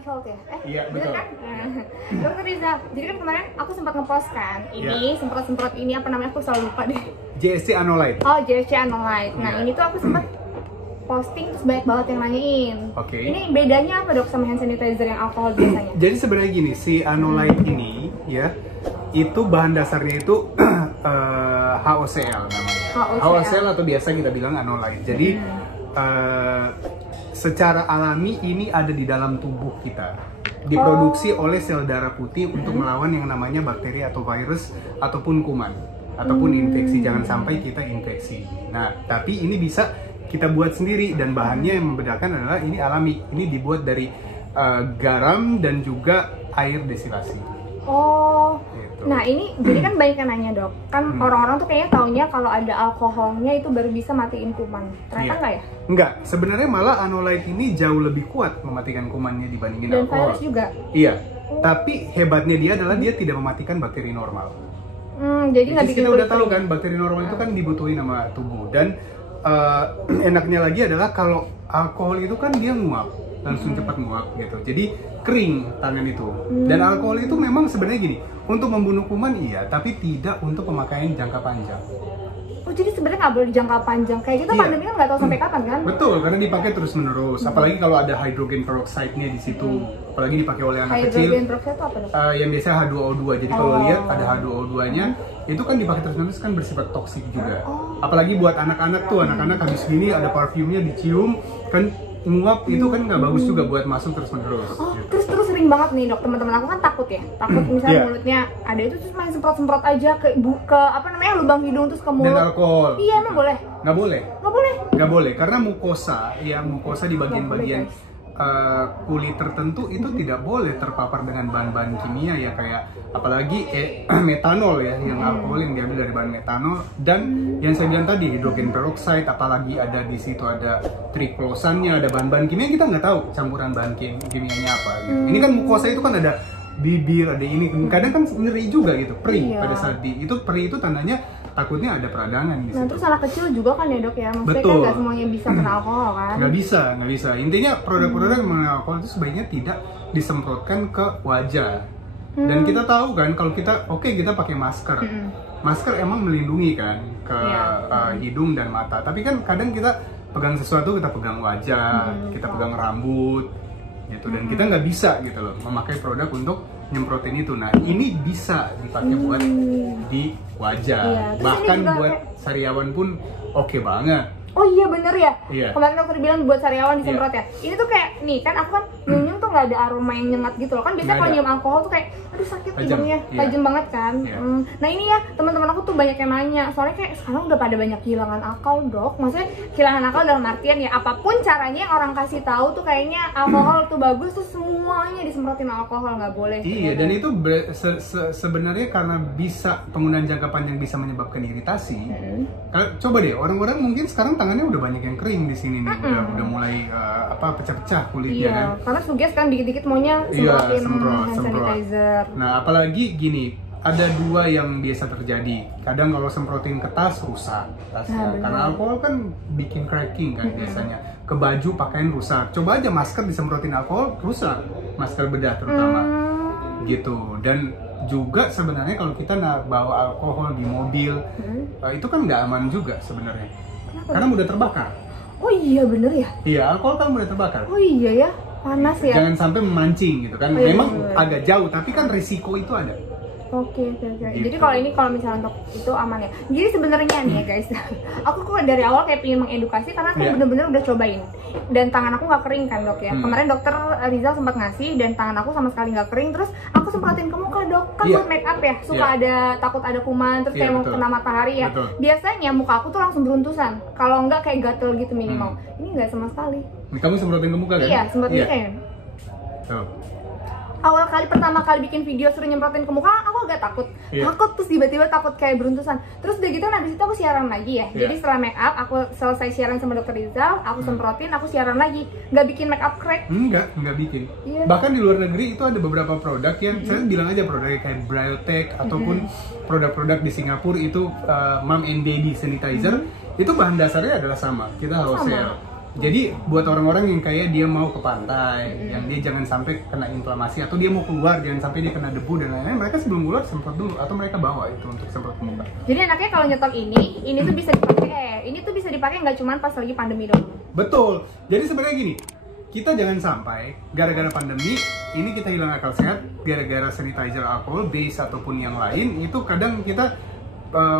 body health ya? Iya, betul betul. kan? Dokter Rizal, jadi kan kemarin aku sempat ngepost kan, ini semprot-semprot ini apa namanya, aku selalu lupa deh. JSC Anolite. Oh, JSC Anolite. Nah, ini tuh aku sempat posting terus banyak banget yang nanyain. Oke. Ini bedanya apa dok sama hand sanitizer yang alkohol biasanya? Jadi sebenarnya gini, si Anolite ini ya, itu bahan dasarnya itu HOCl namanya. HOCl atau biasa kita bilang Anolite. Jadi secara alami ini ada di dalam tubuh kita, diproduksi oleh sel darah putih untuk melawan yang namanya bakteri atau virus ataupun kuman ataupun infeksi. Jangan sampai kita infeksi. Nah, tapi ini bisa kita buat sendiri dan bahannya yang membedakan adalah ini alami. Ini dibuat dari garam dan juga air destilasi. Oh, Gitu. nah ini jadi kan banyak yang nanya dok, kan orang-orang tuh kayaknya taunya kalau ada alkoholnya itu baru bisa matiin kuman. Ternyata enggak ya? Enggak, sebenarnya malah Anolite ini jauh lebih kuat mematikan kumannya dibandingin Dan alkohol. virus juga? Iya, tapi hebatnya dia adalah dia tidak mematikan bakteri normal. Jadi nggak bikin kita udah kulit tahu kering. kan bakteri normal itu kan dibutuhin sama tubuh. Dan enaknya lagi adalah kalau alkohol itu kan dia nguap, langsung cepat nguap gitu. Jadi kering tangan itu. Dan alkohol itu memang sebenarnya gini, untuk membunuh kuman iya, tapi tidak untuk pemakaian jangka panjang. Oh, jadi sebenarnya nggak boleh jangka panjang kayak gitu. Iya. Pandemi kan nggak tahu sampai kapan kan? Betul, karena dipakai terus menerus. Apalagi kalau ada hydrogen peroxide-nya di situ, apalagi dipakai oleh anak kecil. Hydrogen peroxide itu apa dok? Yang biasa H2O2. Jadi kalau lihat ada H2O2-nya, itu kan dipakai terus menerus kan bersifat toksik juga. Apalagi buat anak-anak tuh, anak-anak habis gini ada parfumnya dicium kan nguap, itu kan nggak bagus juga buat masuk terus menerus. Oh, Gitu. terus sering banget nih dok, teman-teman aku kan takut ya, takut misalnya Iya. mulutnya ada itu terus main semprot-semprot aja ke apa namanya lubang hidung terus ke mulut. Dan alkohol. Iya, emang boleh? Nggak boleh. Nggak boleh? Nggak boleh, karena mukosa, ya mukosa di bagian-bagian Nggak boleh, kulit tertentu itu tidak boleh terpapar dengan bahan-bahan kimia ya, kayak apalagi metanol ya, yang alkohol yang diambil dari bahan metanol, dan yang saya bilang tadi hidrogen peroxide, apalagi ada di situ ada triklosannya, ada bahan-bahan kimia kita nggak tahu campuran bahan kimianya apa. Gitu. Ini kan mukosa itu kan ada bibir, ada ini, kadang kan nyeri juga gitu, perih. Iya. Pada saat itu perih itu tandanya takutnya ada peradangan di Nah, situ. terus anak kecil juga kan ya dok ya, maksudnya Betul. kan nggak semuanya bisa kena alkohol kan? Nggak bisa. Intinya produk-produk yang mengandung alkohol itu sebaiknya tidak disemprotkan ke wajah. Dan kita tahu kan kalau kita kita pakai masker. Masker emang melindungi kan ke hidung dan mata. Tapi kan kadang kita pegang sesuatu, kita pegang wajah, kita pegang rambut gitu, dan kita nggak bisa gitu loh memakai produk untuk nyemprotin itu. Nah, ini bisa dipakai buat di wajah. Iya, terus Bahkan ini juga buat sariawan pun oke banget. Oh iya bener ya, Iya. kemarin dokter bilang buat sariawan disemprot ya. Ini tuh kayak, nih kan aku kan nyium tuh nggak ada aroma yang nyengat gitu loh. Kan biasanya Nggak kalau ada. nyium alkohol tuh kayak, aduh sakit Tajam, hidungnya, iya. tajam banget kan. Iya. Nah ini ya, teman-teman aku tuh banyak yang nanya. Soalnya kayak sekarang udah pada banyak kehilangan akal dok. Maksudnya kehilangan akal dalam artian ya, apapun caranya yang orang kasih tahu tuh kayaknya alkohol tuh bagus, tuh semuanya disemprotin alkohol, nggak boleh. Iya, dan itu sebenarnya karena bisa penggunaan jangka panjang bisa menyebabkan iritasi. Coba deh, orang-orang mungkin sekarang tangannya udah banyak yang kering di sini nih, udah mulai pecah-pecah kulitnya kan. Iya, karena suges kan dikit-dikit maunya semprotin hand sanitizer. Nah, apalagi gini, ada dua yang biasa terjadi. Kadang kalau semprotin ke tas rusak tasnya, karena alkohol kan bikin cracking kan biasanya. Ke baju pakaian rusak. Coba aja masker disemprotin alkohol rusak, masker bedah terutama. Gitu. Dan juga sebenarnya kalau kita bawa alkohol di mobil, itu kan nggak aman juga sebenarnya. Karena mudah terbakar. Oh iya bener ya? Iya, alkohol kan mudah terbakar. Oh iya ya, panas ya? Jangan sampai memancing gitu kan. Oh, iya, Memang bener. agak jauh, tapi kan risiko itu ada. Oke. Gitu. Jadi kalau misalnya untuk itu aman ya. Jadi sebenarnya nih ya guys, aku kok dari awal kayak pengen mengedukasi karena aku bener-bener udah cobain. Dan tangan aku nggak kering kan dok ya. Kemarin dokter Rizal sempat ngasih dan tangan aku sama sekali nggak kering. Terus aku semprotin ke muka dok. Kan buat make up ya, suka ada takut ada kuman terus kayak mau kena matahari ya. Betul. Biasanya muka aku tuh langsung beruntusan. Kalau nggak kayak gatel gitu minimal. Ini nggak sama sekali. Kamu semprotin ke muka kan? Iya, semprotin kayak. Tuh. Awal kali pertama kali bikin video suruh nyemprotin ke muka, aku agak takut. Takut terus tiba-tiba takut kayak beruntusan. Terus udah gitu habis itu aku siaran lagi ya. Jadi setelah make up, aku selesai siaran sama dokter Rizal, aku semprotin, aku siaran lagi. Nggak bikin make up crack. Nggak bikin. Iya. Bahkan di luar negeri itu ada beberapa produk yang saya bilang aja produk kayak Bryotech ataupun produk-produk di Singapura itu Mom and Baby Sanitizer, itu bahan dasarnya adalah sama. Kita HOCl. Jadi buat orang-orang yang kayak dia mau ke pantai, yang dia jangan sampai kena inflamasi, atau dia mau keluar jangan sampai dia kena debu dan lain-lain, mereka sebelum keluar semprot dulu, atau mereka bawa itu untuk semprot ke muka. Jadi enaknya kalau nyetok ini tuh bisa dipakai, ini tuh bisa dipakai nggak cuma pas lagi pandemi doang. Betul. Jadi sebenarnya gini, kita jangan sampai gara-gara pandemi ini kita hilang akal sehat, gara-gara sanitizer alkohol base ataupun yang lain itu kadang kita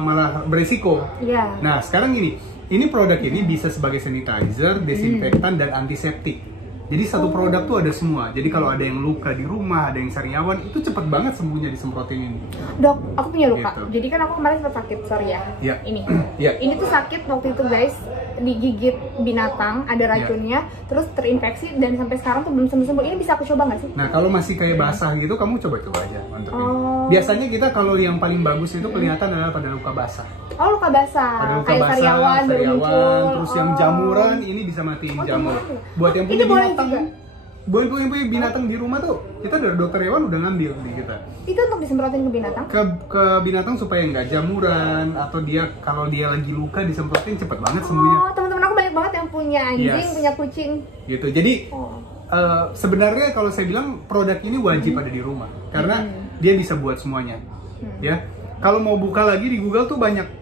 malah beresiko. Iya. Nah sekarang gini, ini produk ini bisa sebagai sanitizer, desinfektan dan antiseptik. Jadi satu produk tuh ada semua. Jadi kalau ada yang luka di rumah, ada yang sariawan, itu cepet banget sembuhnya disemprotin ini. Dok, aku punya luka. Gitu. Jadi kan aku kemarin sempat sakit, sorry ya. Iya. Ini. Iya. Ini tuh sakit waktu itu guys, digigit binatang, ada racunnya, terus terinfeksi dan sampai sekarang tuh belum sembuh-sembuh. Ini bisa aku coba nggak sih? Nah kalau masih kayak basah gitu, kamu coba-coba aja untuk ini. Biasanya kita kalau yang paling bagus itu kelihatan adalah pada luka basah. Oh, luka basah. Pada luka Kayak basah, sariawan baru muncul. terus yang jamuran ini bisa matiin jamur. Buat yang punya Ini boleh binatang, juga? buat yang punya binatang di rumah tuh, kita dari dokter hewan udah ngambil di kita. Itu untuk disemprotin ke binatang? Ke binatang supaya nggak jamuran, atau dia kalau dia lagi luka disemprotin cepet banget sembuhnya. Oh, teman-teman aku banyak banget yang punya anjing, punya kucing. Gitu. Jadi sebenarnya kalau saya bilang produk ini wajib ada di rumah karena dia bisa buat semuanya. Ya. Kalau mau buka lagi di Google tuh banyak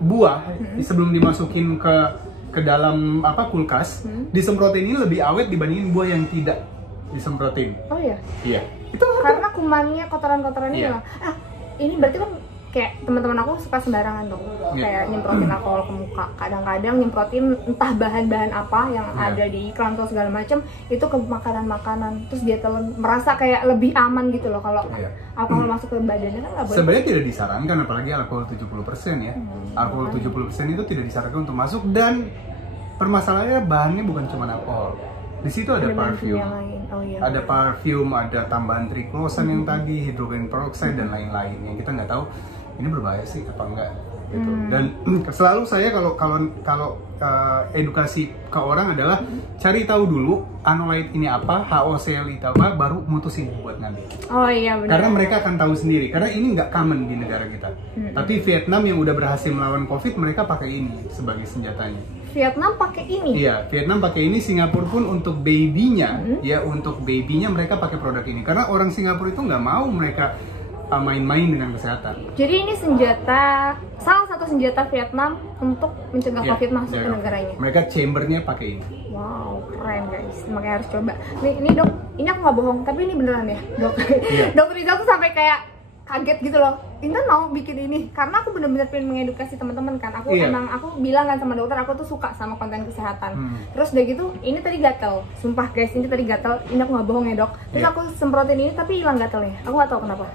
buah sebelum dimasukin ke dalam kulkas, disemprotin ini lebih awet dibandingin buah yang tidak disemprotin. Oh iya? Iya. Itu karena kumannya, kotoran-kotorannya Iya. hilang. Ini berarti kan kayak teman-teman aku suka sembarangan dong. Kayak nyemprotin alkohol ke muka. Kadang-kadang nyemprotin entah bahan-bahan apa yang ada di iklan atau segala macam itu ke makanan-makanan. Terus dia merasa kayak lebih aman gitu loh kalau alkohol masuk ke badannya kan nggak boleh. Sebenarnya tidak disarankan, apalagi alkohol 70% ya. Alkohol 70% itu tidak disarankan untuk masuk, dan permasalahannya bahannya bukan cuma alkohol. Di situ ada parfum, ada parfum, ada tambahan triclosan yang tadi, hidrogen peroxide dan lain-lain yang kita nggak tahu ini berbahaya sih apa enggak gitu. Dan selalu saya kalau edukasi ke orang adalah cari tahu dulu Anolite ini apa, HOCl itu apa, baru mutusin buat ngambil. Oh iya benar. Karena mereka akan tahu sendiri, karena ini nggak common di negara kita. Tapi Vietnam yang udah berhasil melawan COVID, mereka pakai ini sebagai senjatanya. Vietnam pakai ini? Iya, Vietnam pakai ini. Singapura pun untuk babynya, ya untuk babynya mereka pakai produk ini. Karena orang Singapura itu nggak mau mereka main-main dengan kesehatan. Jadi ini salah satu senjata Vietnam untuk mencegah COVID masuk ke negaranya. Mereka chambernya pakai ini. Wow, keren guys. Makanya harus coba. Ini dok, ini aku nggak bohong, tapi ini beneran ya dok. Dokter Rizal tuh sampai kayak kaget gitu loh. Intan mau bikin ini karena aku bener-bener pengen mengedukasi teman-teman kan. Aku emang aku bilang kan sama dokter, aku tuh suka sama konten kesehatan. Terus udah gitu, ini tadi gatel. Sumpah guys, ini tadi gatel. Ini aku nggak bohong ya dok. Terus aku semprotin ini tapi hilang gatelnya. Aku nggak tahu kenapa.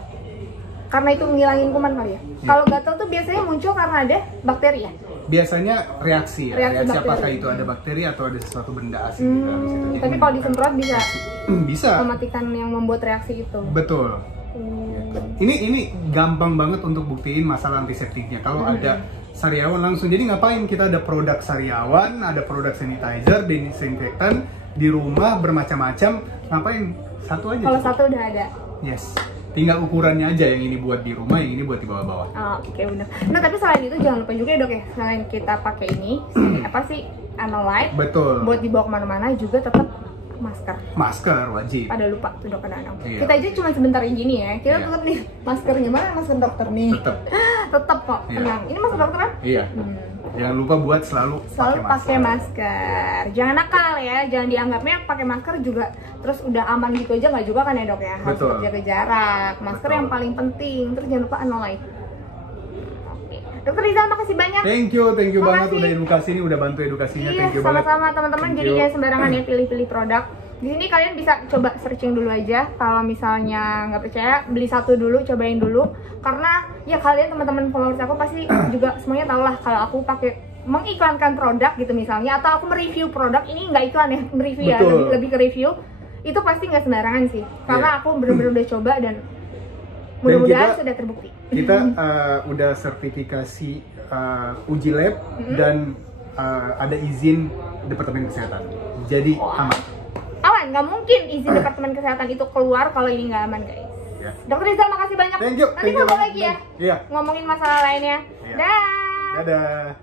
Karena itu ngilangin kuman kali ya. Kalau gatel tuh biasanya muncul karena ada bakteri ya. Biasanya reaksi apakah itu ada bakteri atau ada sesuatu benda asing di dalam situ. Jadi tapi kalau disemprot bisa mematikan yang membuat reaksi itu. Betul. Ini gampang banget untuk buktiin masalah antiseptiknya. Kalau ada sariawan langsung. Jadi ngapain kita ada produk sariawan, ada produk sanitizer, desinfektan di rumah bermacam-macam. Ngapain? Satu aja. Kalau satu udah ada. Yes. Tinggal ukurannya aja, yang ini buat di rumah, yang ini buat di bawah-bawah. Oh, oke, benar. Nah, tapi selain itu jangan lupa juga ya dok ya, selain kita pakai ini, apa sih, Anolite. Betul. Buat dibawa kemana-mana juga tetap masker. Masker wajib. Pada lupa tuh dok kadang-kadang. Kita aja cuma sebentar gini ya, kita tetap nih maskernya, mana masker dokter nih? Tetap kok, tenang. Ini masker dokter kan? Iya. Jangan lupa buat selalu pakai masker. Jangan nakal ya, jangan dianggapnya pakai masker juga terus udah aman gitu aja, nggak juga kan ya dok ya. Harus jaga jarak. Masker yang paling penting. Terus jangan lupa Anolite. Dokter Rizal, makasih banyak. Thank you banget udah edukasi ini, udah bantu edukasinya. Iya, sama-sama teman-teman. Jadi jangan sembarangan ya pilih-pilih produk. Di sini kalian bisa coba searching dulu aja. Kalau misalnya nggak percaya, beli satu dulu, cobain dulu. Karena ya kalian teman-teman followers aku pasti juga semuanya tahu lah kalau aku pakai mengiklankan produk gitu misalnya, atau aku mereview produk, ini nggak iklan ya, mereview ya, lebih ke review. Itu pasti nggak sembarangan sih. Karena aku bener-bener udah coba dan mudah-mudahan sudah terbukti. Kita udah sertifikasi uji lab dan ada izin Departemen Kesehatan. Jadi aman. Aman, nggak mungkin izin Departemen Kesehatan itu keluar kalau ini nggak aman guys. Dokter Rizal, makasih banyak. Thank you. Nanti ngobrol lagi ya. Iya. Ngomongin masalah lainnya. Dadah.